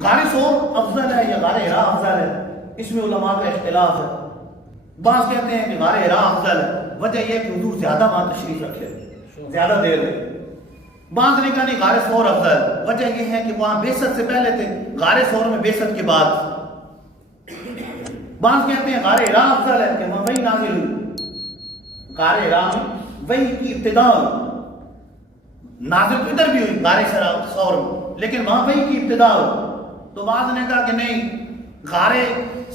غار ثور افضل ہے یا غار حرا افضل ہے، اس میں علماء کا اختلاف ہے۔ بعض کہتے ہیں کہ غار حرا افضل ہے، وجہ یہ کہ حضور زیادہ وہاں تشریف رکھے، زیادہ دیر رہے۔ بعض نے کہا نہیں غار ثور افضل، وجہ یہ ہے کہ وہاں بعثت سے پہلے تھے، غار ثور میں بعثت کے بعد۔ بعض کہتے ہیں غار حرا افضل ہے کہ وہاں وہی نازل ہوئی، غار حرا میں وہی کی ابتدا ہوئی، نازل تو ادھر بھی ہوئی غار ثور میں، لیکن وہاں وہی کی ابتدا ہوئی۔ تو بعض نے کہا کہ نہیں غار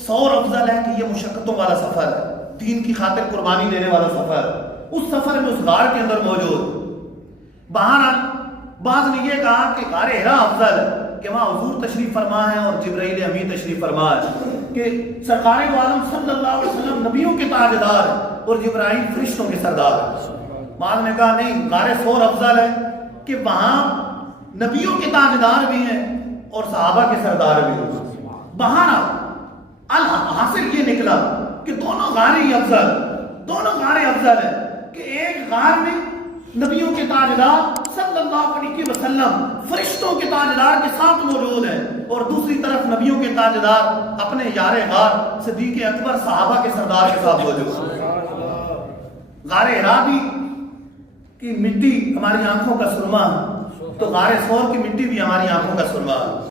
ثور افضل ہے کہ یہ مشقتوں والا سفر ہے، دین کی خاطر قربانی دینے والا سفر، اس سفر میں اس غار کے اندر موجود۔ بہرحال بعض نے یہ کہا کہ غار حرا افضل ہے کہ وہاں حضور تشریف فرما ہے اور جبرائیل امین تشریف فرما ہے، کہ سرکار دو عالم صلی اللہ علیہ وسلم نبیوں کے تاجدار ہے اور جبرائیل فرشتوں کے سردار ہے۔ بعض نے کہا نہیں غار ثور افضل ہے کہ وہاں نبیوں کے تاجدار بھی ہیں اور صحابہ کے سردار بھی ہیں۔ بہرحال الحاصل یہ نکلا کہ دونوں غاریں افضل، دونوں غاریں افضل ہیں، کہ ایک غار میں نبیوں کے تاجدار صلی اللہ علیہ وسلم فرشتوں کے تاجدار کے ساتھ موجود ہیں، اور دوسری طرف نبیوں کے تاجدار اپنے یار غار صدیق اکبر صحابہ کے سردار کے ساتھ موجود ہیں۔ غار حرا بھی کی مٹی ہماری آنکھوں کا سرما ہے، تو غار ثور کی مٹی بھی ہماری آنکھوں کا سرما ہے۔